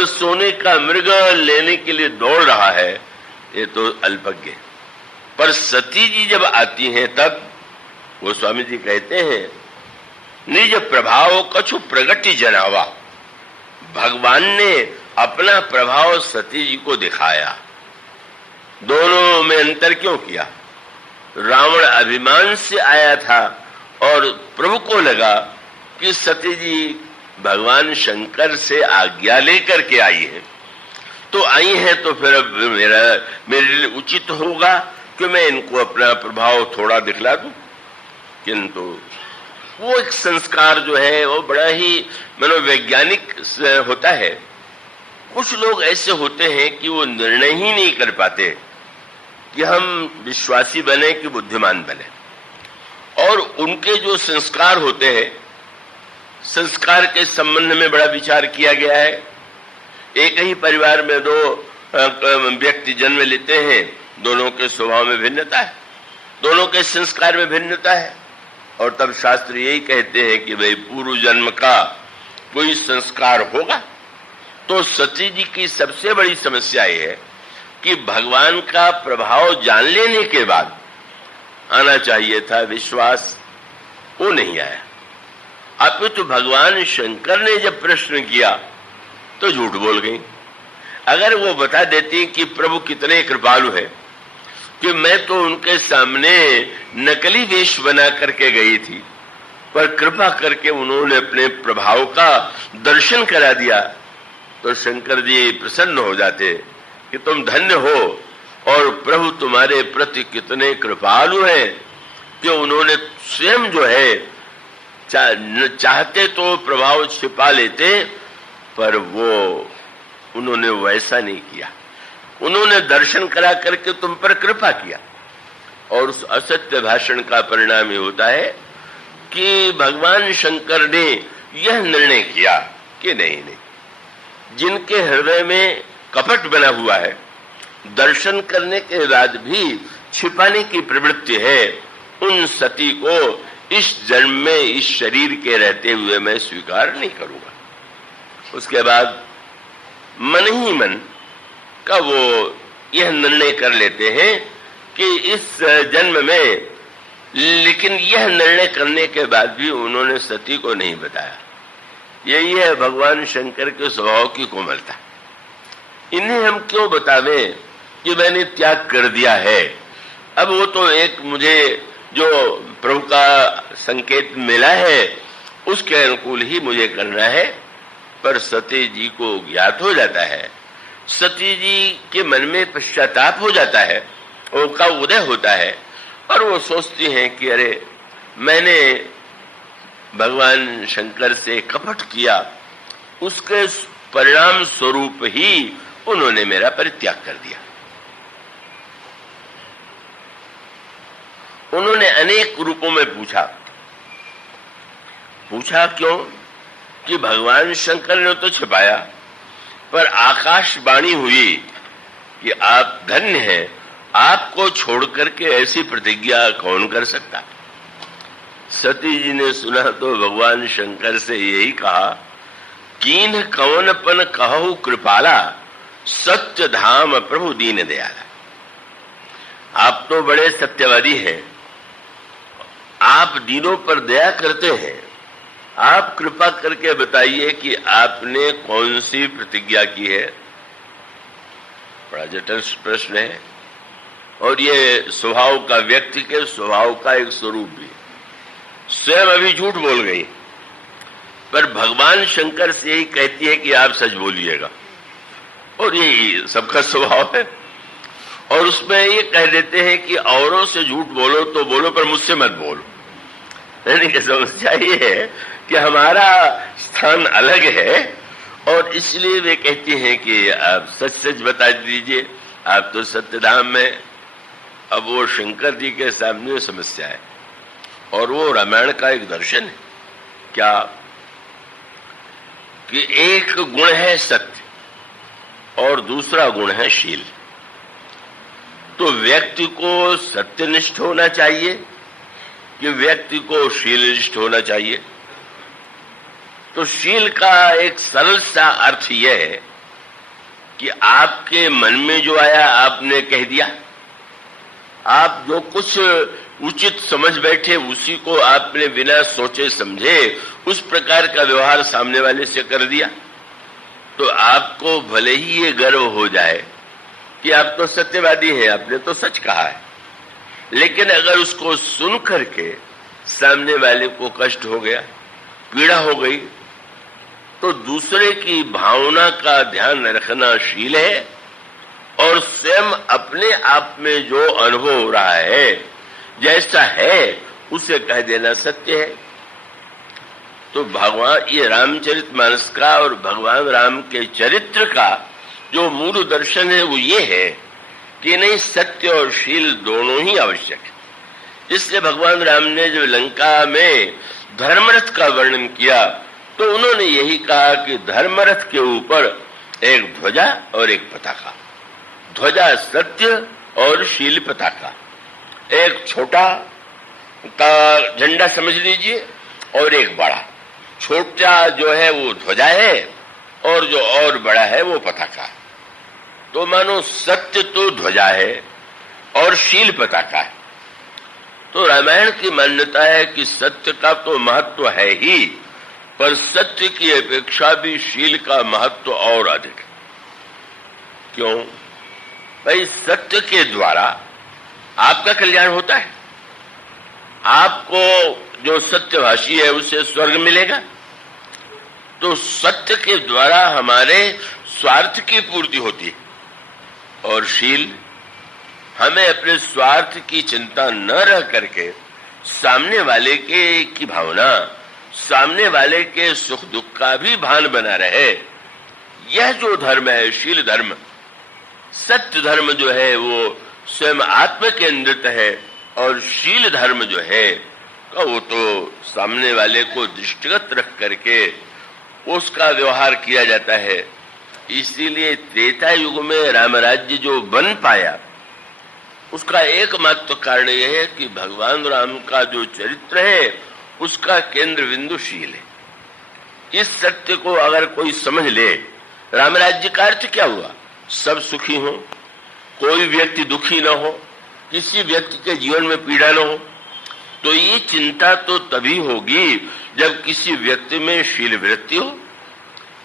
और सोने का मृग लेने के लिए दौड़ रहा है, ये तो अल्पज्ञ। पर सती जी जब आती हैं तब वो स्वामी जी कहते हैं, निज प्रभाव कछु प्रगति जनावा। भगवान ने अपना प्रभाव सती जी को दिखाया। दोनों में अंतर क्यों किया? रावण अभिमान से आया था और प्रभु को लगा कि सती जी भगवान शंकर से आज्ञा लेकर के आई है, तो आई है तो फिर अब मेरे लिए उचित होगा कि मैं इनको अपना प्रभाव थोड़ा दिखला दूं। किंतु वो एक संस्कार जो है वो बड़ा ही मनोवैज्ञानिक होता है। कुछ लोग ऐसे होते हैं कि वो निर्णय ही नहीं कर पाते कि हम विश्वासी बने कि बुद्धिमान बने, और उनके जो संस्कार होते हैं, संस्कार के संबंध में बड़ा विचार किया गया है। एक ही परिवार में दो व्यक्ति जन्म लेते हैं, दोनों के स्वभाव में भिन्नता है, दोनों के संस्कार में भिन्नता है, और तब शास्त्र यही कहते हैं कि भाई पूर्व जन्म का कोई संस्कार होगा। तो सती जी की सबसे बड़ी समस्या ये है कि भगवान का प्रभाव जान लेने के बाद आना चाहिए था विश्वास, वो नहीं आया। अब तो भगवान शंकर ने जब प्रश्न किया तो झूठ बोल गई। अगर वो बता देती कि प्रभु कितने कृपालु है कि मैं तो उनके सामने नकली वेश बना करके गई थी, पर कृपा करके उन्होंने अपने प्रभाव का दर्शन करा दिया, तो शंकर जी प्रसन्न हो जाते कि तुम धन्य हो और प्रभु तुम्हारे प्रति कितने कृपालु हैं कि उन्होंने स्वयं जो है चाहते तो प्रभाव छिपा लेते, पर वो उन्होंने वैसा नहीं किया। उन्होंने दर्शन करा करके तुम पर कृपा किया, और उस असत्य भाषण का परिणाम ये होता है कि भगवान शंकर ने यह निर्णय किया कि नहीं, जिनके हृदय में कपट बना हुआ है, दर्शन करने के बाद भी छिपाने की प्रवृत्ति है, उन सती को इस जन्म में इस शरीर के रहते हुए मैं स्वीकार नहीं करूंगा। उसके बाद मन ही मन का वो यह निर्णय कर लेते हैं कि इस जन्म में, लेकिन यह निर्णय करने के बाद भी उन्होंने सती को नहीं बताया। यही है भगवान शंकर के स्वभाव की कोमलता। इन्हें हम क्यों बतावें कि मैंने त्याग कर दिया है। अब वो तो एक मुझे जो प्रभु का संकेत मिला है उसके अनुकूल ही मुझे करना है, पर सती जी को ज्ञात हो जाता है, सती जी के मन में पश्चाताप हो जाता है, उनका उदय होता है, और वो सोचती हैं कि अरे मैंने भगवान शंकर से कपट किया, उसके परिणाम स्वरूप ही उन्होंने मेरा परित्याग कर दिया। उन्होंने अनेक रूपों में पूछा क्यों कि भगवान शंकर ने तो छिपाया, पर आकाशवाणी हुई कि आप धन्य हैं, आपको छोड़ करके ऐसी प्रतिज्ञा कौन कर सकता। सती जी ने सुना तो भगवान शंकर से यही कहा, कीन कवनपन कहु कृपाला, सत्य धाम प्रभु दीन दयाला। आप तो बड़े सत्यवादी हैं, आप दीनों पर दया करते हैं, आप कृपा करके बताइए कि आपने कौन सी प्रतिज्ञा की है। बड़ा जटिल प्रश्न है, और ये स्वभाव का, व्यक्ति के स्वभाव का एक स्वरूप भी। स्वयं अभी झूठ बोल गई, पर भगवान शंकर से यही कहती है कि आप सच बोलिएगा, और ये सबका स्वभाव है। और उसमें ये कह देते हैं कि औरों से झूठ बोलो तो बोलो, पर मुझसे मत बोलो। यानी कि समस्या ये है कि हमारा स्थान अलग है, और इसलिए वे कहती हैं कि आप सच सच बता दीजिए, आप तो सत्यधाम में। अब वो शंकर जी के सामने समस्या है, और वो रामायण का एक दर्शन है क्या कि एक गुण है सत्य और दूसरा गुण है शील। तो व्यक्ति को सत्यनिष्ठ होना चाहिए कि व्यक्ति को शीलनिष्ठ होना चाहिए। तो शील का एक सरल सा अर्थ यह है कि आपके मन में जो आया आपने कह दिया, आप जो कुछ उचित समझ बैठे उसी को आपने बिना सोचे समझे उस प्रकार का व्यवहार सामने वाले से कर दिया, तो आपको भले ही ये गर्व हो जाए कि आप तो सत्यवादी हैं, आपने तो सच कहा है, लेकिन अगर उसको सुन करके सामने वाले को कष्ट हो गया, पीड़ा हो गई, तो दूसरे की भावना का ध्यान रखना शील है और स्वयं अपने आप में जो अनुभव हो रहा है जैसा है उसे कह देना सत्य है। तो भगवान ये रामचरितमानस का और भगवान राम के चरित्र का जो मूल दर्शन है वो ये है कि नहीं, सत्य और शील दोनों ही आवश्यक है। इसलिए भगवान राम ने जो लंका में धर्मरथ का वर्णन किया तो उन्होंने यही कहा कि धर्मरथ के ऊपर एक ध्वजा और एक पताका, ध्वजा सत्य और शील पताका, एक छोटा का झंडा समझ लीजिए और एक बड़ा। छोटा जो है वो ध्वजा है और जो और बड़ा है वो पताका। तो मानो सत्य तो ध्वजा है और शील पताका है। तो रामायण की मान्यता है कि सत्य का तो महत्व है ही, पर सत्य की अपेक्षा भी शील का महत्व और अधिक है। क्यों भाई? सत्य के द्वारा आपका कल्याण होता है, आपको जो सत्यभाषी है उसे स्वर्ग मिलेगा, तो सत्य के द्वारा हमारे स्वार्थ की पूर्ति होती है। और शील हमें अपने स्वार्थ की चिंता न रह करके सामने वाले के की भावना, सामने वाले के सुख दुख का भी भान बना रहे। यह जो धर्म है शील धर्म, सत्य धर्म जो है वो स्वयं आत्म केंद्रित है और शील धर्म जो है वो तो सामने वाले को दृष्टिगत रख करके उसका व्यवहार किया जाता है। इसीलिए त्रेता युग में राम राज्य जो बन पाया उसका एकमात्र कारण यह है कि भगवान राम का जो चरित्र है उसका केंद्र बिंदु शील है। इस सत्य को अगर कोई समझ ले, राम राज्य का अर्थ क्या हुआ? सब सुखी हो, कोई व्यक्ति दुखी न हो, किसी व्यक्ति के जीवन में पीड़ा न हो। तो ये चिंता तो तभी होगी जब किसी व्यक्ति में शील वृत्ति हो।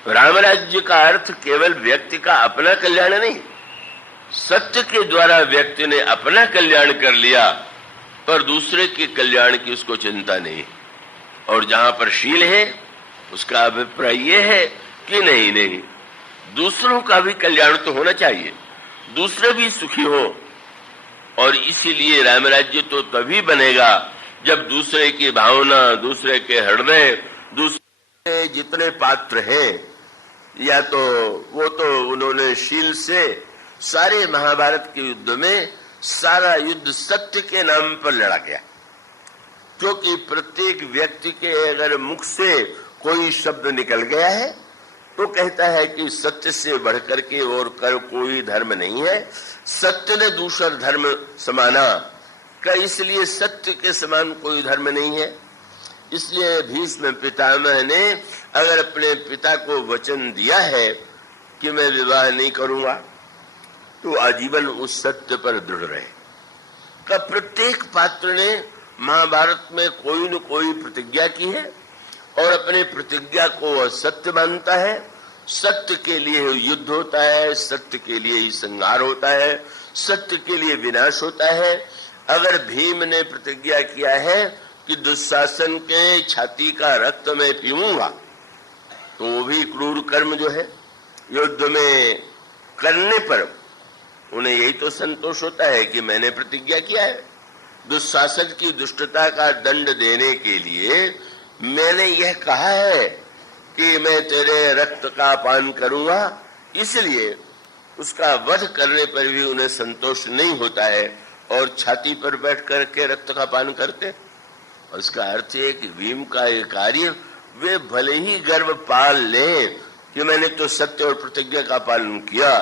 राम राज्य का अर्थ केवल व्यक्ति का अपना कल्याण नहीं, सत्य के द्वारा व्यक्ति ने अपना कल्याण कर लिया पर दूसरे के कल्याण की उसको चिंता नहीं। और जहां पर शील है उसका अभिप्राय यह है कि नहीं, दूसरों का भी कल्याण तो होना चाहिए, दूसरे भी सुखी हो। और इसीलिए राम राज्य तो तभी बनेगा जब दूसरे की भावना, दूसरे के हृदय, दूसरे जितने पात्र हैं, या तो वो तो उन्होंने शील से सारे महाभारत के युद्ध में सारा युद्ध सत्य के नाम पर लड़ा गया। क्योंकि प्रत्येक व्यक्ति के अगर मुख से कोई शब्द निकल गया है तो कहता है कि सत्य से बढ़कर के और कर कोई धर्म नहीं है, सत्य ने दूसरा धर्म समाना का, इसलिए सत्य के समान कोई धर्म नहीं है। इसलिए भीष्म पितामह ने अगर अपने पिता को वचन दिया है कि मैं विवाह नहीं करूंगा तो आजीवन उस सत्य पर दृढ़ रहे। का प्रत्येक पात्र ने महाभारत में कोई न कोई प्रतिज्ञा की है और अपने प्रतिज्ञा को सत्य मानता है। सत्य के लिए युद्ध होता है, सत्य के लिए ही संहार होता है, सत्य के लिए विनाश होता है। अगर भीम ने प्रतिज्ञा किया है कि दुशासन के छाती का रक्त मैं पीऊंगा, तो वो भी क्रूर कर्म जो है युद्ध में करने पर उन्हें यही तो संतोष होता है कि मैंने प्रतिज्ञा किया है। दुशासन की दुष्टता का दंड देने के लिए मैंने यह कहा है कि मैं तेरे रक्त का पान करूंगा, इसलिए उसका वध करने पर भी उन्हें संतोष नहीं होता है और छाती पर बैठ करके रक्त का पान करते। और इसका अर्थ है कि भीम का ये कार्य वे भले ही गर्व पाल ले कि मैंने तो सत्य और प्रतिज्ञा का पालन किया,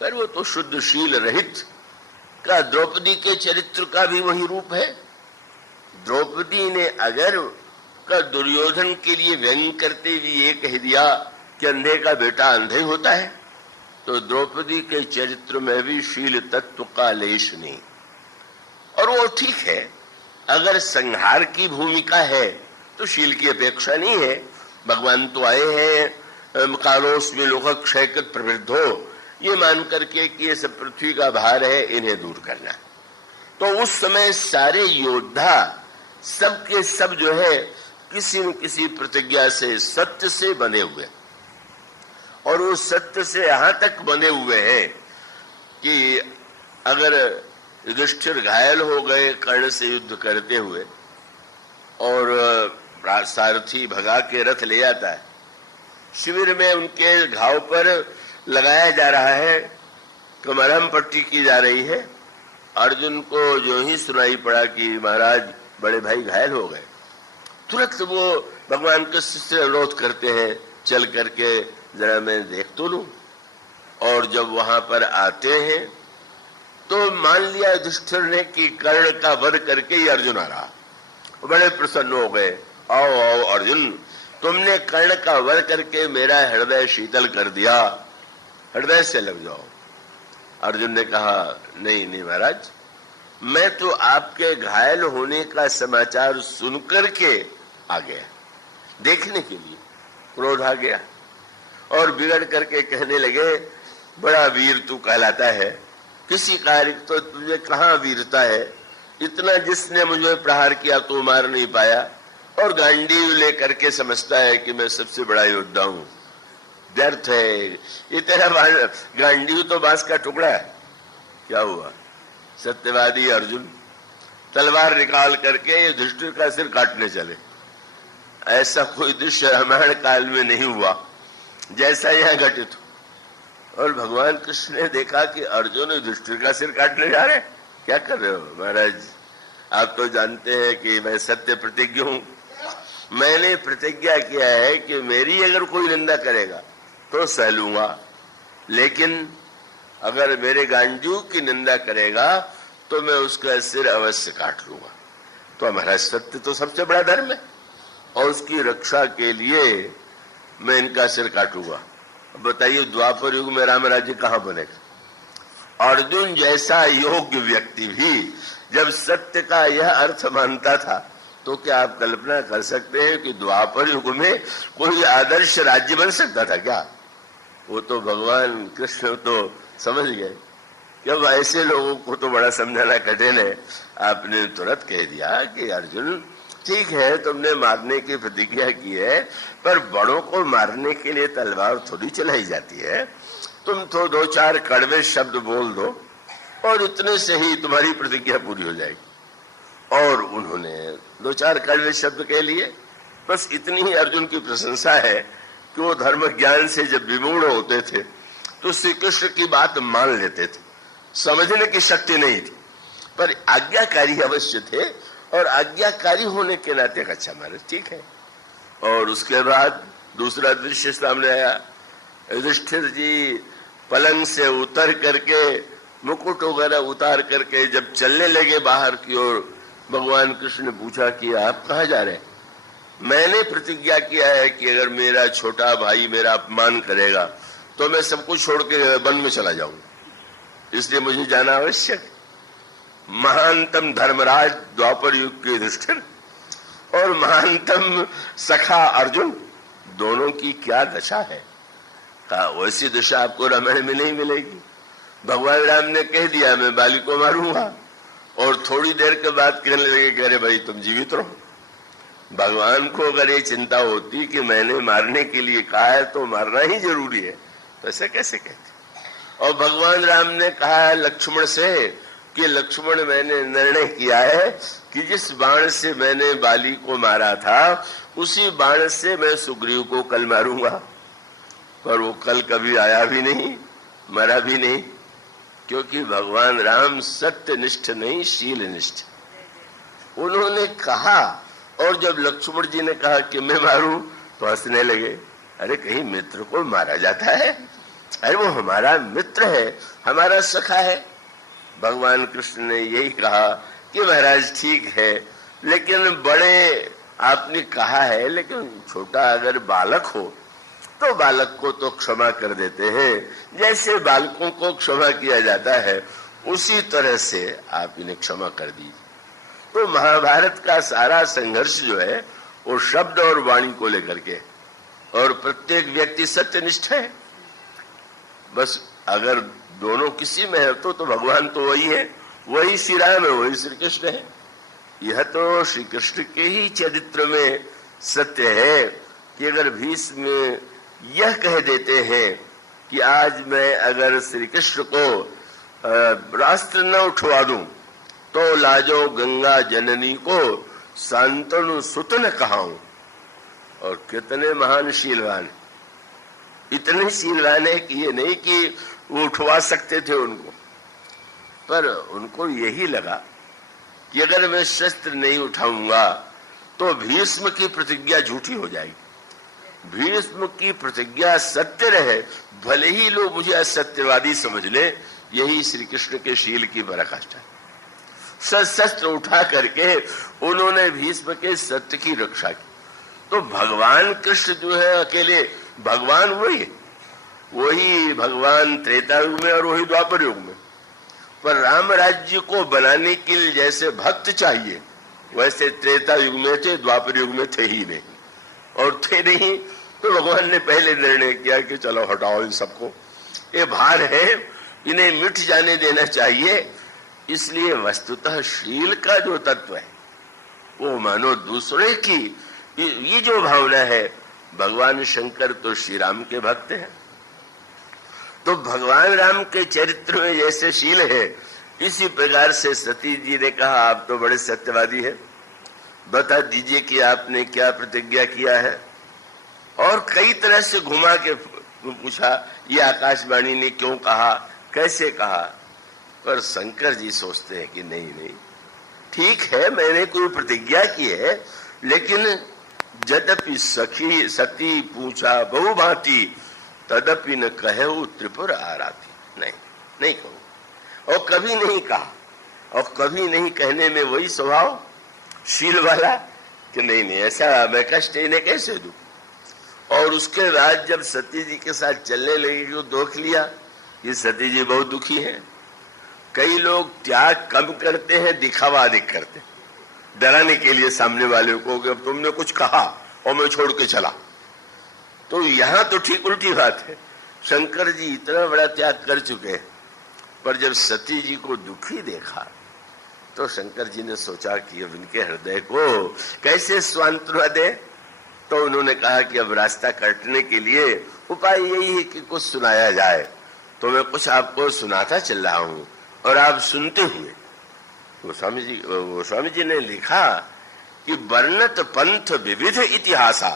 पर वो तो शुद्ध शील रहित का द्रौपदी के चरित्र का भी वही रूप है। द्रौपदी ने अगर का दुर्योधन के लिए व्यंग करते हुए ये कह दिया कि अंधे का बेटा अंधे होता है, तो द्रौपदी के चरित्र में भी शील तत्व का लेश नहीं। और वो ठीक है, अगर संहार की भूमिका है तो शील की अपेक्षा नहीं है। भगवान तो आए हैं कालोस में लोक क्षयकृत प्रवृद्धो, ये मान करके कि ये सब पृथ्वी का भार है, इन्हें दूर करना। तो उस समय सारे योद्धा सबके सब जो है किसी न किसी प्रतिज्ञा से, सत्य से बने हुए, और वो सत्य से यहां तक बने हुए हैं कि अगर युधिष्ठिर घायल हो गए कर्ण से युद्ध करते हुए और सारथी भगा के रथ ले आता है, शिविर में उनके घाव पर लगाया जा रहा है, तो मरहम पट्टी की जा रही है। अर्जुन को जो ही सुनाई पड़ा कि महाराज बड़े भाई घायल हो गए, तुरंत वो भगवान के से अनुरोध करते हैं, चल करके जरा मैं देख तो लूं। और जब वहां पर आते हैं तो मान लिया युधिष्ठिर ने कि कर्ण का वध करके ही अर्जुन आ रहा। बड़े प्रसन्न हो गए, आओ आओ अर्जुन, तुमने कर्ण का वध करके मेरा हृदय शीतल कर दिया, हृदय से लग जाओ। अर्जुन ने कहा नहीं नहीं महाराज, मैं तो आपके घायल होने का समाचार सुनकर के आ गया, देखने के लिए। क्रोध आ गया और बिगड़ करके कहने लगे, बड़ा वीर तू कहलाता है, किसी कार्य तो तुझे कहां वीरता है, इतना जिसने मुझे प्रहार किया तो मार नहीं पाया, और गांडीव लेकर के समझता है कि मैं सबसे बड़ा योद्धा हूं। व्यर्थ है ये तेरा गांडीव तो बांस का टुकड़ा है। क्या हुआ? सत्यवादी अर्जुन तलवार निकाल करके युधिष्ठिर का सिर काटने चले। ऐसा कोई दृश्य रामायण काल में नहीं हुआ जैसा यह घटित। और भगवान कृष्ण ने देखा कि अर्जुन युधिष्ठिर का सिर काटने जा रहे, क्या कर रहे हो महाराज? आप तो जानते हैं कि मैं सत्य प्रतिज्ञ हूं, मैंने प्रतिज्ञा किया है कि मेरी अगर कोई निंदा करेगा तो सह लूंगा, लेकिन अगर मेरे गांडीव की निंदा करेगा तो मैं उसका सिर अवश्य काट लूंगा। तो हमारा सत्य तो सबसे बड़ा धर्म है, और उसकी रक्षा के लिए मैं इनका सिर काटूंगा। बताइए द्वापर युग में राम राज्य कहां बनेगा? अर्जुन जैसा योग्य व्यक्ति भी जब सत्य का यह अर्थ मानता था, तो क्या आप कल्पना कर सकते हैं कि द्वापर युग में कोई आदर्श राज्य बन सकता था क्या? वो तो भगवान कृष्ण तो समझ गए। जब ऐसे लोगों को तो बड़ा समझाना कठिन है। आपने तुरंत कह दिया कि अर्जुन ठीक है, तुमने मारने की प्रतिज्ञा की है, पर बड़ों को मारने के लिए तलवार थोड़ी चलाई जाती है। तुम तो दो चार कड़वे शब्द बोल दो और इतने से ही तुम्हारी प्रतिज्ञा पूरी हो जाएगी। और उन्होंने दो चार कड़वे शब्द कह लिए, बस इतनी ही अर्जुन की प्रशंसा है कि वो धर्म ज्ञान से जब विमूढ़ होते थे तो श्री कृष्ण की बात मान लेते थे। समझने की शक्ति नहीं थी, पर आज्ञाकारी अवश्य थे, और आज्ञाकारी होने के नाते अच्छा मारे, ठीक है। और उसके बाद दूसरा दृश्य सामने आया। युधिष्ठिर जी पलंग से उतर करके, मुकुट वगैरह उतार करके जब चलने लगे बाहर की ओर, भगवान कृष्ण ने पूछा कि आप कहाँ जा रहे हैं? मैंने प्रतिज्ञा किया है कि अगर मेरा छोटा भाई मेरा अपमान करेगा तो मैं सब कुछ छोड़ के वन में चला जाऊंगा, इसलिए मुझे जाना आवश्यक है। महानतम धर्मराज द्वापर युग के युधिष्ठिर और महानतम सखा अर्जुन, दोनों की क्या दशा है? कहा वैसी दशा आपको रामायण में नहीं मिलेगी। भगवान राम ने कह दिया मैं बाली को मारूंगा, और थोड़ी देर के बाद कहने लगे कि अरे भाई तुम जीवित रहो। भगवान को अगर ये चिंता होती कि मैंने मारने के लिए कहा है तो मारना ही जरूरी है, तो ऐसे कैसे कहते? और भगवान राम ने कहा है लक्ष्मण से कि लक्ष्मण मैंने निर्णय किया है कि जिस बाण से मैंने बाली को मारा था उसी बाण से मैं सुग्रीव को कल मारूंगा। पर वो कल कभी आया भी नहीं, मरा भी नहीं, क्योंकि भगवान राम सत्यनिष्ठ नहीं शीलनिष्ठ। उन्होंने कहा, और जब लक्ष्मण जी ने कहा कि मैं मारूं तो हंसने लगे। अरे कहीं मित्र को मारा जाता है? अरे वो हमारा मित्र है, हमारा सखा है। भगवान कृष्ण ने यही कहा कि महाराज ठीक है, लेकिन बड़े आपने कहा है, लेकिन छोटा अगर बालक हो तो बालक को तो क्षमा कर देते हैं। जैसे बालकों को क्षमा किया जाता है उसी तरह से आप इन्हें क्षमा कर दीजिए। तो महाभारत का सारा संघर्ष जो है वो शब्द और वाणी को लेकर के, और प्रत्येक व्यक्ति सत्यनिष्ठ है। बस अगर दोनों किसी में है तो भगवान तो वही है, वही श्री राम है, वही श्री कृष्ण है। यह तो श्री कृष्ण के ही चरित्र में सत्य है कि अगर भीष्म यह कह देते हैं कि आज मैं अगर श्री कृष्ण को रास्त्र न उठवा दूं तो लाजो गंगा जननी को शांतनु सुत न कहाऊं। और कितने महान शीलवान, इतने शीलवान है कि ये नहीं कि वो उठवा सकते थे उनको, पर उनको यही लगा कि अगर मैं शस्त्र नहीं उठाऊंगा तो भीष्म की प्रतिज्ञा झूठी हो जाएगी। भीष्म की प्रतिज्ञा सत्य रहे, भले ही लोग मुझे असत्यवादी समझ ले, यही श्री कृष्ण के शील की पराकाष्ठा है। शस्त्र उठा करके उन्होंने भीष्म के सत्य की रक्षा की। तो भगवान कृष्ण जो है अकेले भगवान वही भगवान त्रेता युग में और वही द्वापर युग में। पर राम राज्य को बनाने के लिए जैसे भक्त चाहिए वैसे त्रेता युग में थे, द्वापर युग में थे ही नहीं। और थे नहीं तो भगवान ने पहले निर्णय किया कि चलो हटाओ इन सबको, ये भार है, इन्हें मिट जाने देना चाहिए। इसलिए वस्तुतः शील का जो तत्व है वो मानो दूसरे की ये जो भावना है, भगवान शंकर तो श्री राम के भक्त हैं, तो भगवान राम के चरित्र में जैसे शील है इसी प्रकार से सती जी ने कहा आप तो बड़े सत्यवादी हैं, बता दीजिए कि आपने क्या प्रतिज्ञा किया है। और कई तरह से घुमा के पूछा ये आकाशवाणी ने क्यों कहा, कैसे कहा। पर शंकर जी सोचते हैं कि नहीं ठीक है, मैंने कोई प्रतिज्ञा की है, लेकिन यद्यपि सखी सती पूछा बहुभांति तदपि न कहे त्रिपुर आराती। नहीं कहूं, और कभी नहीं कहा, और कभी नहीं कहने में वही स्वभाव शील वाला कि नहीं ऐसा मैं कष्ट इन्हें कैसे दूं। और उसके बाद जब सती जी के साथ चलने लगी तो देख लिया कि सती जी बहुत दुखी है। कई लोग त्याग कम करते हैं, दिखावा अधिक करते हैं, डराने के लिए सामने वाले को कि अब तुमने कुछ कहा और मैं छोड़ के चला। तो यहां तो ठीक उल्टी बात है, शंकर जी इतना बड़ा त्याग कर चुके हैं, पर जब सती जी को दुखी देखा तो शंकर जी ने सोचा कि अब इनके हृदय को कैसे सांत्वना दे। तो उन्होंने कहा कि अब रास्ता काटने के लिए उपाय यही है कि कुछ सुनाया जाए। तो मैं कुछ आपको सुनाता चल रहा हूं और आप सुनते हुए। गोस्वामी जी ने लिखा कि वर्णत पंथ विविध इतिहासा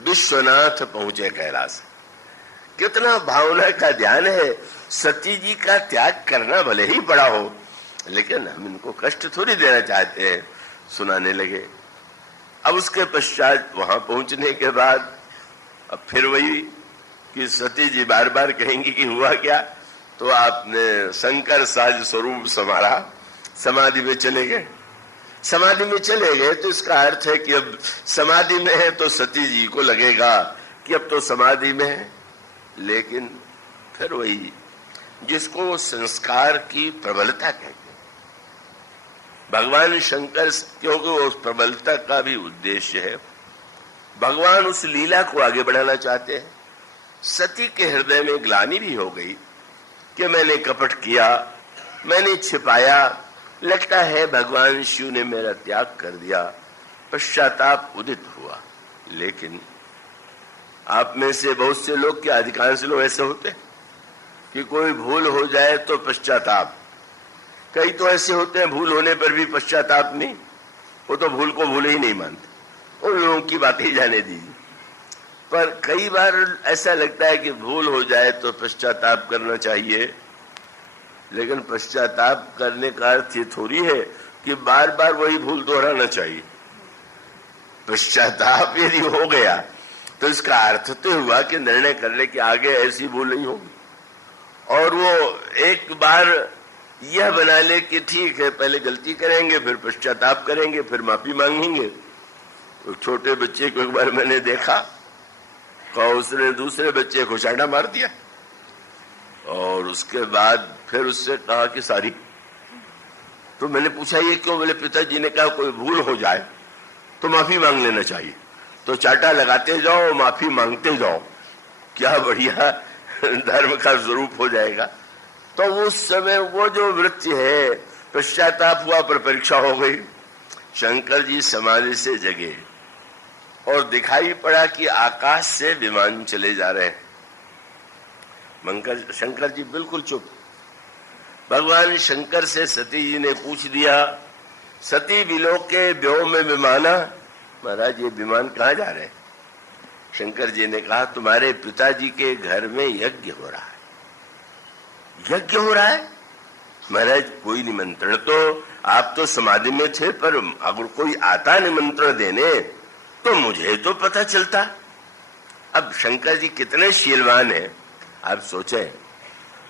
विश्वनाथ पहुंचे कैलाश। कितना भावना का ध्यान है। सती जी का त्याग करना भले ही बड़ा हो, लेकिन हम इनको कष्ट थोड़ी देना चाहते हैं। सुनाने लगे। अब उसके पश्चात वहां पहुंचने के बाद अब फिर वही कि सती जी बार बार कहेंगी कि हुआ क्या। तो आपने शंकर साज स्वरूप संभाला, समाधि में चले गए। समाधि में चले गए तो इसका अर्थ है कि अब समाधि में है तो सती जी को लगेगा कि अब तो समाधि में है। लेकिन फिर वही जिसको संस्कार की प्रबलता कहते हैं, भगवान शंकर, क्योंकि उस प्रबलता का भी उद्देश्य है, भगवान उस लीला को आगे बढ़ाना चाहते हैं। सती के हृदय में ग्लानि भी हो गई कि मैंने कपट किया, मैंने छिपाया, लगता है भगवान शिव ने मेरा त्याग कर दिया। पश्चाताप उदित हुआ। लेकिन आप में से बहुत से लोग, क्या अधिकांश लोग ऐसे होते कि कोई भूल हो जाए तो पश्चाताप। कई तो ऐसे होते हैं भूल होने पर भी पश्चाताप नहीं, वो तो भूल को भूल ही नहीं मानते। उन लोगों की बात ही जाने दीजिए। पर कई बार ऐसा लगता है कि भूल हो जाए तो पश्चाताप करना चाहिए, लेकिन पश्चाताप करने का अर्थ ये थोड़ी है कि बार बार वही भूल दोहराना चाहिए। पश्चाताप यदि हो गया तो इसका अर्थ तो हुआ कि निर्णय कर ले कि आगे ऐसी भूल नहीं होगी। और वो एक बार यह बना ले कि ठीक है पहले गलती करेंगे, फिर पश्चाताप करेंगे, फिर माफी मांगेंगे। तो छोटे बच्चे को एक बार मैंने देखा, उसने दूसरे बच्चे को चांटा मार दिया और उसके बाद फिर उससे कहा कि सारी। तो मैंने पूछा ये क्यों? बोले पिताजी ने कहा कोई भूल हो जाए तो माफी मांग लेना चाहिए, तो चांटा लगाते जाओ माफी मांगते जाओ, क्या बढ़िया धर्म का स्वरूप हो जाएगा। तो उस समय वो जो वृत्ति है, पश्चाताप हुआ पर परीक्षा हो गई। शंकर जी समाधि से जगे और दिखाई पड़ा कि आकाश से विमान चले जा रहे हैं। शंकर जी बिल्कुल चुप। भगवान शंकर से सती जी ने पूछ दिया, सती विलोके व्योम में विमाना, महाराज ये विमान कहाँ जा रहे हैं? शंकर जी ने कहा तुम्हारे पिताजी के घर में यज्ञ हो रहा है। यज्ञ हो रहा है? महाराज कोई निमंत्रण तो, आप तो समाधि में थे, पर अगर कोई आता निमंत्रण देने तो मुझे तो पता चलता। अब शंकर जी कितने शीलवान हैं आप सोचें।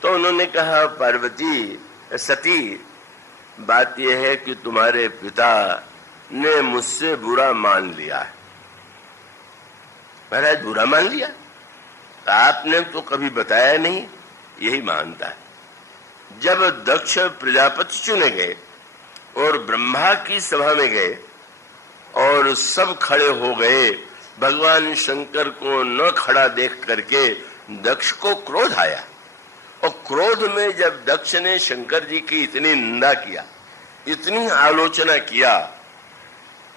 तो उन्होंने कहा पार्वती सती, बात यह है कि तुम्हारे पिता ने मुझसे बुरा मान लिया है। महाराज बुरा मान लिया? आपने तो कभी बताया नहीं। यही मानता है। जब दक्ष प्रजापति चुने गए और ब्रह्मा की सभा में गए और सब खड़े हो गए, भगवान शंकर को न खड़ा देख करके दक्ष को क्रोध आया और क्रोध में जब दक्ष ने शंकर जी की इतनी निंदा किया, इतनी आलोचना किया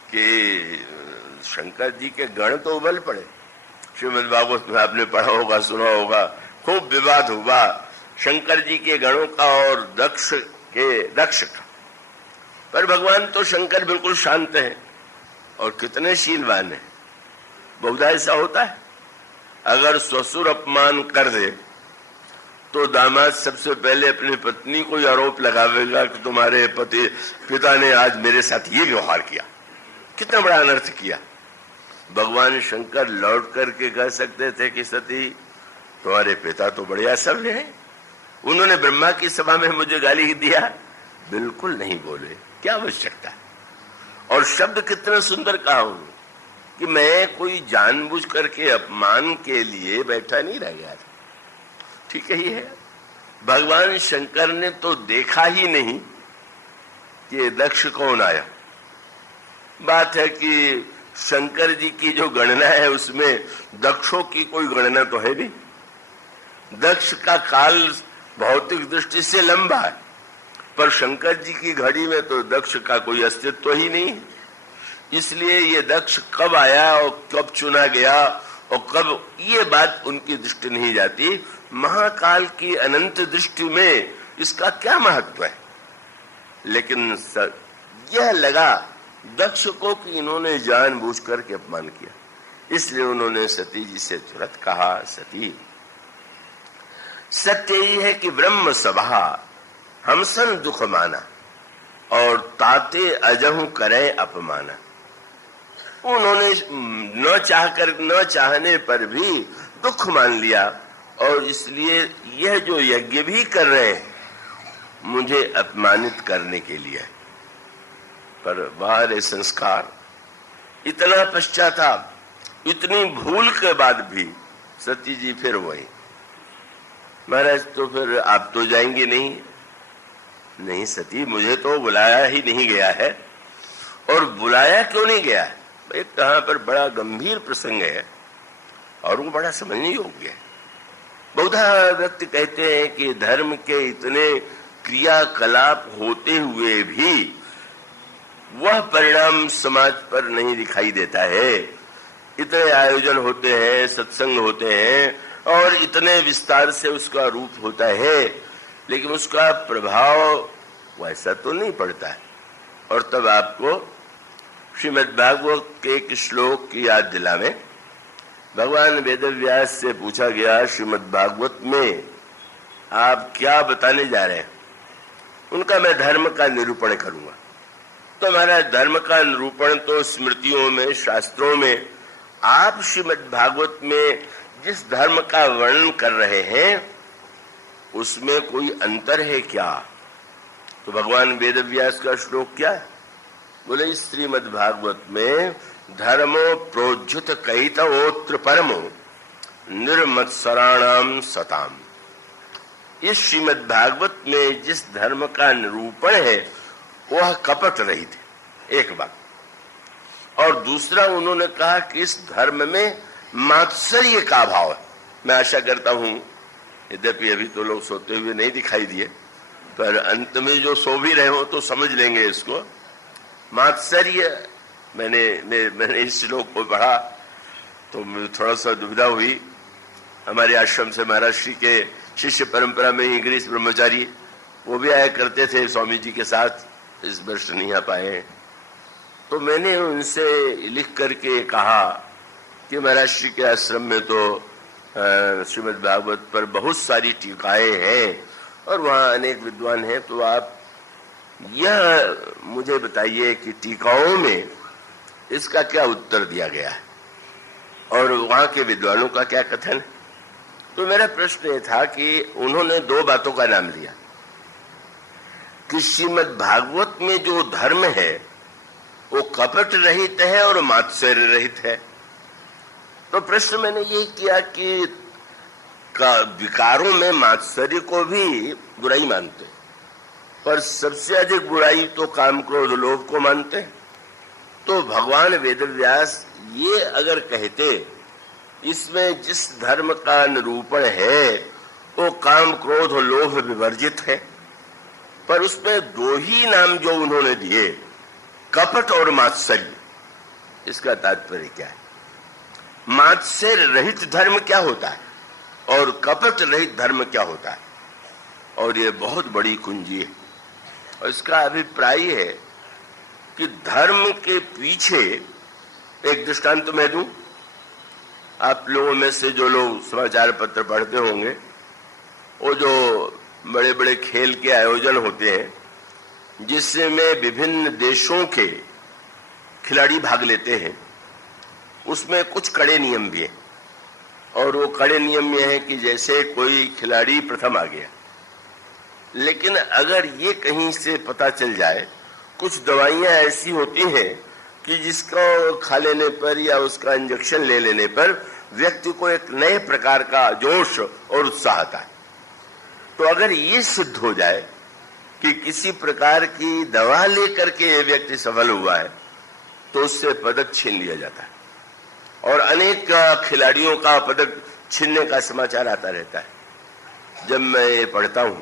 कि शंकर जी के गण तो उबल पड़े। श्रीमद् भागवत में आपने पढ़ा होगा, सुना होगा, खूब विवाद हुआ शंकर जी के गणों का और दक्ष का। पर भगवान तो शंकर बिल्कुल शांत हैं और कितने शीलवान हैं। बहुधा ऐसा होता है, अगर ससुर अपमान कर दे तो दामाद सबसे पहले अपनी पत्नी को आरोप लगावेगा कि तुम्हारे पिता ने आज मेरे साथ ये व्यवहार किया, कितना बड़ा अनर्थ किया। भगवान शंकर लौट करके कह सकते थे कि सती तुम्हारे पिता तो बड़े असभ्य हैं, उन्होंने ब्रह्मा की सभा में मुझे गाली दिया। बिल्कुल नहीं बोले, क्या आवश्यकता है। और शब्द कितना सुंदर कहा उन्होंने कि मैं कोई जानबूझ करके अपमान के लिए बैठा नहीं रह गया था। ठीक ही है। भगवान शंकर ने तो देखा ही नहीं कि दक्ष कौन आया। बात है कि शंकर जी की जो गणना है उसमें दक्षों की कोई गणना तो है नहीं। दक्ष का काल भौतिक दृष्टि से लंबा है, पर शंकर जी की घड़ी में तो दक्ष का कोई अस्तित्व ही नहीं है। इसलिए ये दक्ष कब आया और कब चुना गया और कब, ये बात उनकी दृष्टि नहीं जाती। महाकाल की अनंत दृष्टि में इसका क्या महत्व है। लेकिन यह लगा दक्ष को कि इन्होंने जानबूझ करके अपमान किया, इसलिए उन्होंने सती जी से तुरंत कहा, सती सत्य ही है कि ब्रह्म सभा हमसन दुख माना और ताते अजहु करे अपमाना। उन्होंने न चाहने पर भी दुख मान लिया और इसलिए यह जो यज्ञ भी कर रहे हैं मुझे अपमानित करने के लिए। पर बाहर संस्कार, इतना पश्चाताप, इतनी भूल के बाद भी सती जी फिर वही। महाराज तो फिर आप तो जाएंगे नहीं? नहीं सती, मुझे तो बुलाया ही नहीं गया है। और बुलाया क्यों नहीं गया है? एक कहां पर बड़ा गंभीर प्रसंग है और वो बड़ा समझने योग्य है। बहुधा व्यक्ति कहते हैं कि धर्म के इतने क्रियाकलाप होते हुए भी वह परिणाम समाज पर नहीं दिखाई देता है। इतने आयोजन होते हैं, सत्संग होते हैं और इतने विस्तार से उसका रूप होता है, लेकिन उसका प्रभाव वैसा तो नहीं पड़ता है। और तब आपको श्रीमद् भागवत के एक श्लोक की याद दिलावे। भगवान वेदव्यास से पूछा गया, श्रीमद् भागवत में आप क्या बताने जा रहे हैं? उनका मैं धर्म का निरूपण करूंगा। तो हमारा धर्म का निरूपण तो स्मृतियों में, शास्त्रों में, आप श्रीमद् भागवत में जिस धर्म का वर्णन कर रहे हैं उसमें कोई अंतर है क्या? तो भगवान वेदव्यास का श्लोक क्या है? बोले श्रीमद् भागवत में धर्मो प्रोज्झुत कहितवोत्र परमो निर्मत्सराणाम सताम। इस श्रीमद् भागवत में जिस धर्म का निरूपण है वह कपट रहित है, एक बात। और दूसरा उन्होंने कहा कि इस धर्म में मात्सर्य का भाव है। मैं आशा करता हूं, यद्यपि अभी तो लोग सोते हुए नहीं दिखाई दिए, पर अंत में जो सो भी रहे हो तो समझ लेंगे इसको। मात्सर्य, मैंने इस श्लोक को पढ़ा तो मुझे थोड़ा सा दुविधा हुई। हमारे आश्रम से महाराज श्री के शिष्य परंपरा में ही गिरीश ब्रह्मचारी, वो भी आया करते थे स्वामी जी के साथ, इस वर्ष नहीं आ पाए। तो मैंने उनसे लिख करके कहा कि महाराज श्री के आश्रम में तो श्रीमद् भागवत पर बहुत सारी टीकाएं हैं और वहाँ अनेक विद्वान हैं, तो आप यह मुझे बताइए कि टीकाओं में इसका क्या उत्तर दिया गया है और वहाँ के विद्वानों का क्या कथन है। तो मेरा प्रश्न ये था कि उन्होंने दो बातों का नाम लिया कि श्रीमद् भागवत में जो धर्म है वो कपट रहित है और मात्सर्य रहित है। तो प्रश्न मैंने ये किया कि विकारों में मात्सर्य को भी बुराई मानते हैं, पर सबसे अधिक बुराई तो काम क्रोध लोभ को मानते हैं। तो भगवान वेदव्यास ये अगर कहते इसमें जिस धर्म का निरूपण है वो काम क्रोध और लोभ विवर्जित है, पर उसमें दो ही नाम जो उन्होंने दिए, कपट और मात्सर्य, इसका तात्पर्य क्या है? मात्सर्य रहित धर्म क्या होता है और कपट रहित धर्म क्या होता है? और ये बहुत बड़ी कुंजी है। और इसका अभिप्राय है कि धर्म के पीछे एक दृष्टांत मैं दूं। आप लोगों में से जो लोग समाचार पत्र पढ़ते होंगे, वो जो बड़े बड़े खेल के आयोजन होते हैं जिसमें विभिन्न देशों के खिलाड़ी भाग लेते हैं, उसमें कुछ कड़े नियम भी हैं। और वो कड़े नियम ये है कि जैसे कोई खिलाड़ी प्रथम आ गया, लेकिन अगर ये कहीं से पता चल जाए, कुछ दवाइयां ऐसी होती हैं कि जिसको खा लेने पर या उसका इंजेक्शन ले लेने पर व्यक्ति को एक नए प्रकार का जोश और उत्साह आता है। तो अगर ये सिद्ध हो जाए कि किसी प्रकार की दवा लेकर के ये व्यक्ति सफल हुआ है, तो उससे पदक छीन लिया जाता है। और अनेक खिलाड़ियों का पदक छीनने का समाचार आता रहता है। जब मैं ये पढ़ता हूं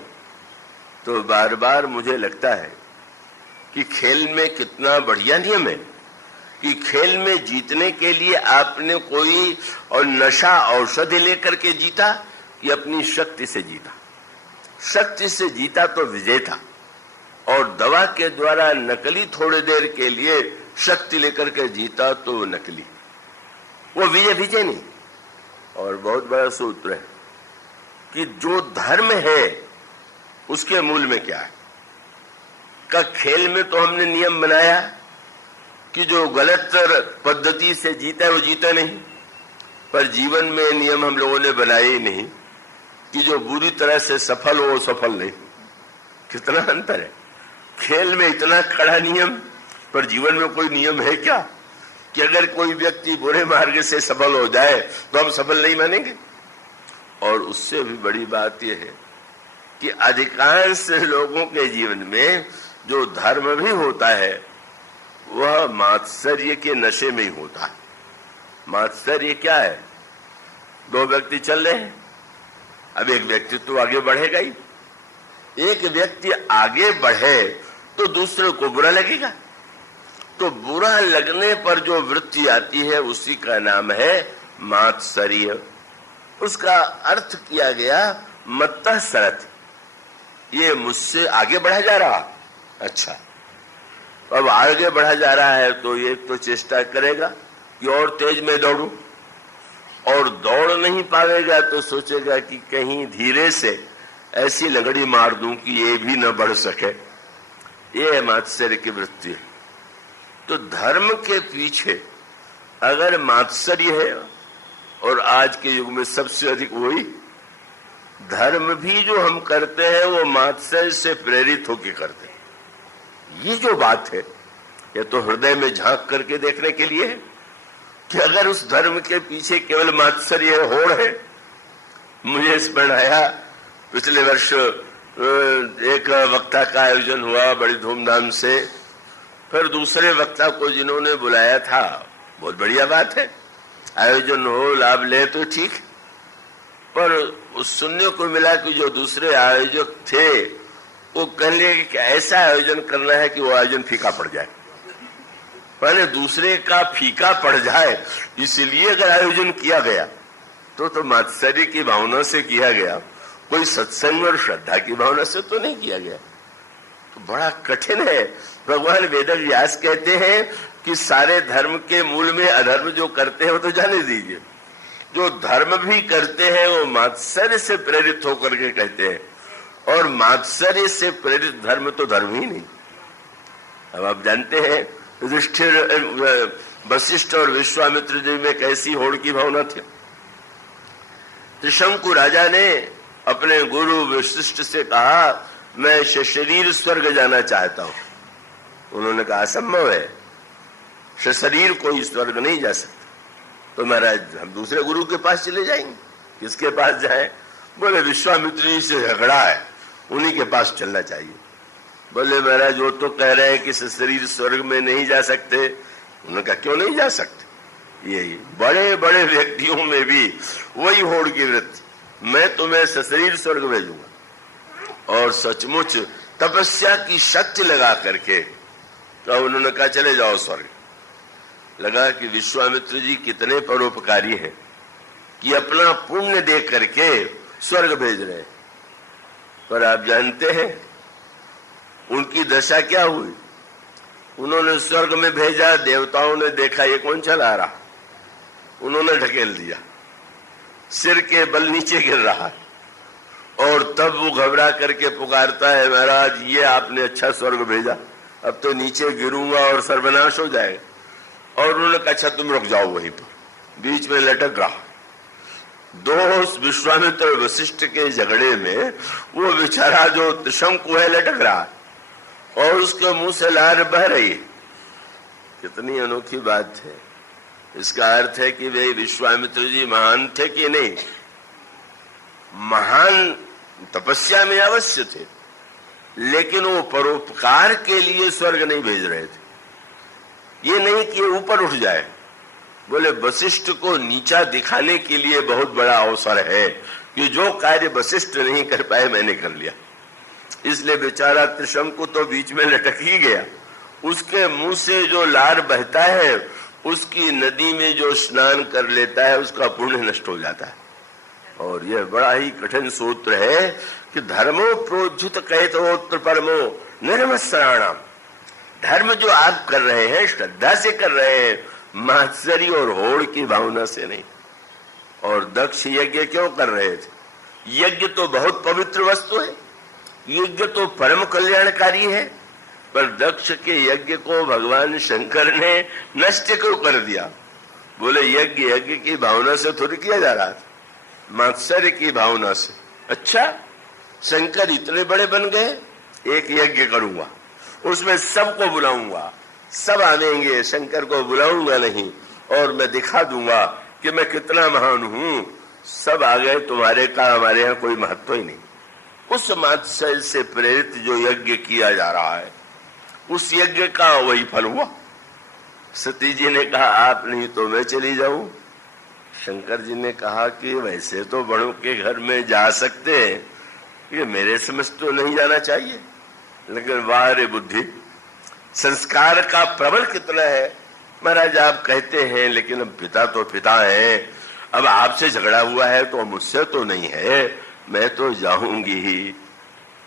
तो बार बार मुझे लगता है कि खेल में कितना बढ़िया नियम है कि खेल में जीतने के लिए आपने कोई और नशा औषधि लेकर के जीता कि अपनी शक्ति से जीता। शक्ति से जीता तो विजय था, और दवा के द्वारा नकली थोड़ी देर के लिए शक्ति लेकर के जीता तो नकली, वो विजय नहीं। और बहुत बड़ा सूत्र है कि जो धर्म है उसके मूल में क्या है। का खेल में तो हमने नियम बनाया कि जो गलत पद्धति से जीता है वो जीता नहीं, पर जीवन में नियम हम लोगों ने बनाए ही नहीं कि जो बुरी तरह से सफल हो वो सफल नहीं। कितना अंतर है। खेल में इतना कड़ा नियम, पर जीवन में कोई नियम है क्या कि अगर कोई व्यक्ति बुरे मार्ग से सफल हो जाए तो हम सफल नहीं मानेंगे। और उससे भी बड़ी बात यह है कि अधिकांश लोगों के जीवन में जो धर्म भी होता है वह मात्सर्य के नशे में ही होता है। मात्सर्य क्या है? दो व्यक्ति चल रहे हैं, अब एक व्यक्ति तो आगे बढ़ेगा ही। एक व्यक्ति आगे बढ़े तो दूसरे को बुरा लगेगा, तो बुरा लगने पर जो वृत्ति आती है उसी का नाम है मात्सर्य। उसका अर्थ किया गया मत्तः सरत, ये मुझसे आगे बढ़ा जा रहा। अच्छा, अब आगे बढ़ा जा रहा है तो ये तो चेष्टा करेगा कि और तेज में दौड़ूं, और दौड़ नहीं पाएगा तो सोचेगा कि कहीं धीरे से ऐसी लगड़ी मार दूं कि ये भी न बढ़ सके। ये मात्सर्य की वृत्ति है। तो धर्म के पीछे अगर मात्सर्य है, और आज के युग में सबसे अधिक वही, धर्म भी जो हम करते हैं वो मात्सर्य से प्रेरित होकर करते हैं। ये जो बात है ये तो हृदय में झांक करके देखने के लिए है। कि अगर उस धर्म के पीछे केवल मात्सर्य होड़ है। मुझे स्मरण आया, पिछले वर्ष एक वक्ता का आयोजन हुआ बड़ी धूमधाम से, फिर दूसरे वक्ता को जिन्होंने बुलाया था, बहुत बढ़िया बात है, आयोजन हो लाभ ले तो ठीक, पर उस सुनने को मिला कि जो दूसरे आयोजक थे वो कहने कि ऐसा आयोजन करना है कि वो आयोजन फीका पड़ जाए। पहले दूसरे का फीका पड़ जाए इसलिए अगर आयोजन किया गया तो मात्सर्य की भावना से किया गया, कोई सत्संग और श्रद्धा की भावना से तो नहीं किया गया। तो बड़ा कठिन है। भगवान वेद व्यास कहते हैं कि सारे धर्म के मूल में अधर्म जो करते हैं वो तो जाने दीजिए, जो धर्म भी करते हैं वो मात्सर्य से प्रेरित होकर के कहते हैं, और मात्सर्य से प्रेरित धर्म तो धर्म ही नहीं। अब आप जानते हैं युधिष्ठिर, वशिष्ठ और विश्वामित्र जी में कैसी होड़ की भावना थी। त्रिशंकु राजा ने अपने गुरु वशिष्ठ से कहा, मैं शरीर स्वर्ग जाना चाहता हूं। उन्होंने कहा असंभव है, शरीर कोई स्वर्ग नहीं जा सकता। तो महाराज हम दूसरे गुरु के पास चले जाएंगे। किसके पास जाए? बोले विश्वामित्र जी से झगड़ा है, उन्हीं के पास चलना चाहिए। बोले महाराज वो तो कह रहे हैं कि शरीर स्वर्ग में नहीं जा सकते। उन्होंने कहा क्यों नहीं जा सकते? यही बड़े बड़े व्यक्तियों में भी वही होड़ की वृत्ति, मैं तुम्हें शरीर स्वर्ग भेजूंगा। और सचमुच तपस्या की शक्ति लगा करके तो उन्होंने कहा चले जाओ स्वर्ग। लगा कि विश्वामित्र जी कितने परोपकारी हैं कि अपना पुण्य दे करके स्वर्ग भेज रहे हैं। पर आप जानते हैं उनकी दशा क्या हुई? उन्होंने स्वर्ग में भेजा, देवताओं ने देखा ये कौन चला रहा, उन्होंने ढकेल दिया, सिर के बल नीचे गिर रहा है। और तब वो घबरा करके पुकारता है, महाराज ये आपने अच्छा स्वर्ग भेजा, अब तो नीचे गिरूंगा और सर्वनाश हो जाएगा। और उन्होंने कहा अच्छा तुम रुक जाओ वहीं पर, बीच में लटक रहा। दो विश्वामित्र और वशिष्ठ के झगड़े में वो बेचारा जो त्रिशंकु है लटक रहा है और उसके मुंह से लार बह रही है। कितनी अनोखी बात है। इसका अर्थ है कि वे विश्वामित्र जी महान थे कि नहीं? महान तपस्या में अवश्य थे, लेकिन वो परोपकार के लिए स्वर्ग नहीं भेज रहे थे। ये नहीं कि ऊपर उठ जाए। बोले वशिष्ठ को नीचा दिखाने के लिए बहुत बड़ा अवसर है कि जो कार्य वशिष्ठ नहीं कर पाए मैंने कर लिया। इसलिए बेचारा त्रिशंकु तो बीच में लटक ही गया। उसके मुंह से जो लार बहता है, उसकी नदी में जो स्नान कर लेता है उसका पुण्य नष्ट हो जाता है। और यह बड़ा ही कठिन सूत्र है कि धर्मो प्रोज्झित कहतोत्र परमो निर्मत्सराणाम। धर्म जो आप कर रहे हैं श्रद्धा से कर रहे हैं, मात्सर्य और होड़ की भावना से नहीं। और दक्ष यज्ञ क्यों कर रहे थे? यज्ञ तो बहुत पवित्र वस्तु है, यज्ञ तो परम कल्याणकारी है, पर दक्ष के यज्ञ को भगवान शंकर ने नष्ट क्यों कर दिया? बोले यज्ञ की भावना से थोड़ी किया जा रहा था, मात्सर्य की भावना से। अच्छा शंकर इतने बड़े बन गए, एक यज्ञ करूंगा, उसमें सबको बुलाऊंगा, सब आवेंगे, शंकर को बुलाऊंगा नहीं और मैं दिखा दूंगा कि मैं कितना महान हूं। सब आ गए, तुम्हारे का हमारे यहाँ कोई महत्व ही नहीं। उस मात्सर्य से प्रेरित जो यज्ञ किया जा रहा है, उस यज्ञ का वही फल हुआ। सती जी ने कहा आप नहीं तो मैं चली जाऊं। शंकर जी ने कहा कि वैसे तो बड़ों के घर में जा सकते हैं, ये मेरे समझ तो नहीं जाना चाहिए। लेकिन वाह रे बुद्धि, संस्कार का प्रबल कितना है। महाराज आप कहते हैं, लेकिन अब पिता तो पिता है, अब आपसे झगड़ा हुआ है तो मुझसे तो नहीं है, मैं तो जाऊंगी ही।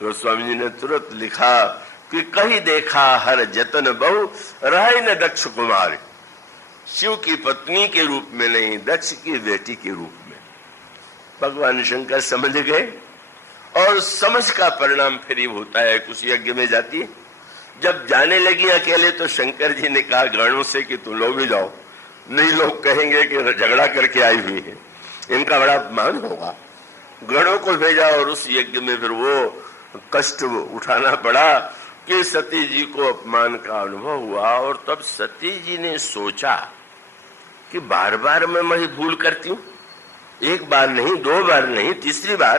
गोस्वामी जी ने तुरंत लिखा कि कहीं देखा हर जतन बहु रहे न दक्ष कुमार। शिव की पत्नी के रूप में नहीं, दक्ष की बेटी के रूप में। भगवान शंकर समझ गए, और समझ का परिणाम फिर ही होता है कुछ यज्ञ में जाती है। जब जाने लगी अकेले तो शंकर जी ने कहा गणों से कि तुम लोग भी जाओ, नहीं लोग कहेंगे कि झगड़ा करके आई हुई है, इनका बड़ा अपमान होगा। गणों को भेजा और उस यज्ञ में फिर वो कष्ट उठाना पड़ा कि सती जी को अपमान का अनुभव हुआ। और तब सती जी ने सोचा कि बार बार मैं वही भूल करती हूं, एक बार नहीं, 2 बार नहीं, तीसरी बार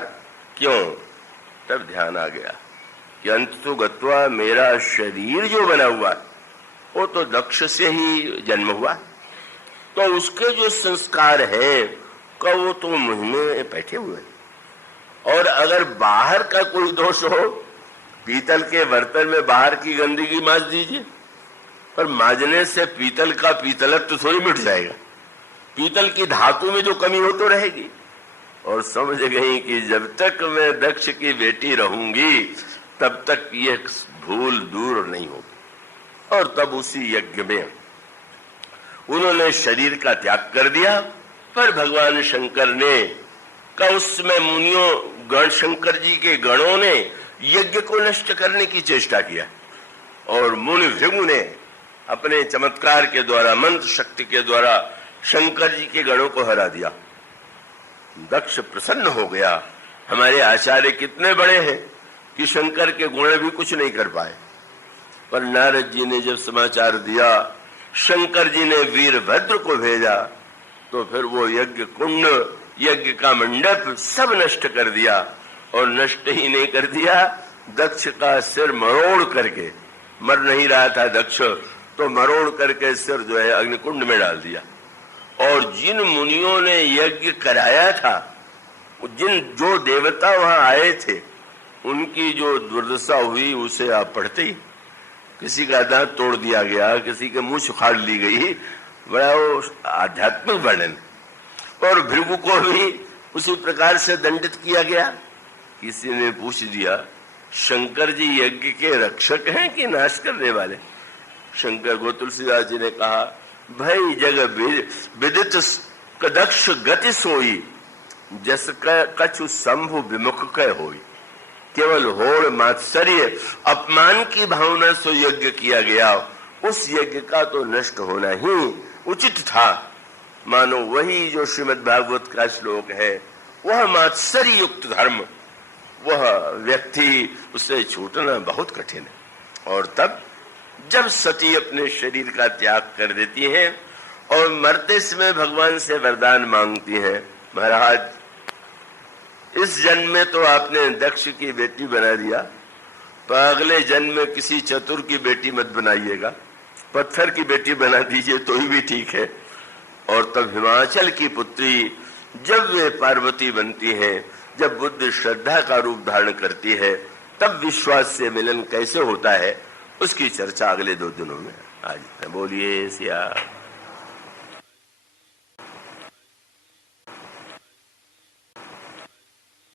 क्यों? तब ध्यान आ गया कि अंततो गत्वा मेरा शरीर जो बना हुआ वो तो दक्ष से ही जन्म हुआ, तो उसके जो संस्कार हैं का वो तो मुझ में बैठे हुए हैं। और अगर बाहर का कोई दोष हो, पीतल के बर्तन में बाहर की गंदगी मांज दीजिए, पर मांजने से पीतल का पीतलत्व तो थोड़ी मिट जाएगा, पीतल की धातु में जो कमी हो तो रहेगी। और समझ गई कि जब तक मैं दक्ष की बेटी रहूंगी तब तक ये भूल दूर नहीं होगी। और तब उसी यज्ञ में उन्होंने शरीर का त्याग कर दिया, पर भगवान शंकर ने का उसमें मुनियों गण, शंकर जी के गणों ने यज्ञ को नष्ट करने की चेष्टा किया, और मुनि भृगु ने अपने चमत्कार के द्वारा, मंत्र शक्ति के द्वारा शंकर जी के गणों को हरा दिया। दक्ष प्रसन्न हो गया, हमारे आचार्य कितने बड़े हैं कि शंकर के गुण भी कुछ नहीं कर पाए। पर नारद जी ने जब समाचार दिया, शंकर जी ने वीरभद्र को भेजा, तो फिर वो यज्ञ कुंड, यज्ञ का मंडप सब नष्ट कर दिया। और नष्ट ही नहीं कर दिया, दक्ष का सिर मरोड़ करके, मर नहीं रहा था दक्ष, तो मरोड़ करके सिर जो है अग्निकुंड में डाल दिया। और जिन मुनियों ने यज्ञ कराया था, जो देवता वहां आए थे, उनकी जो दुर्दशा हुई उसे आप पढ़ते ही, किसी का दांत तोड़ दिया गया, किसी के मुंह सुखाड़ ली गई, बड़ा वो आध्यात्मिक वर्णन। और भृगु को भी उसी प्रकार से दंडित किया गया। किसी ने पूछ दिया, शंकर जी यज्ञ के रक्षक हैं कि नाश करने वाले? शंकर को तुलसीदास जी ने कहा, भाई जग विदित दक्ष गति सोई, जस कछु शंभु विमुख कह होई। केवल होड़ मात्सर्य अपमान की भावना से यज्ञ किया गया, उस यज्ञ का तो नष्ट होना ही उचित था। मानो वही जो श्रीमद् भागवत का श्लोक है, वह मात्सर्य युक्त धर्म, वह व्यक्ति उससे छूटना बहुत कठिन है। और तब जब सती अपने शरीर का त्याग कर देती हैं और मरते समय भगवान से वरदान मांगती हैं, महाराज इस जन्म में तो आपने दक्ष की बेटी बना दिया, पर अगले जन्म में किसी चतुर की बेटी मत बनाइएगा, पत्थर की बेटी बना दीजिए तो ही भी ठीक है। और तब हिमाचल की पुत्री जब वे पार्वती बनती हैं, जब बुद्ध श्रद्धा का रूप धारण करती है, तब विश्वास से मिलन कैसे होता है उसकी चर्चा अगले 2 दिनों में आज बोलिए सिया।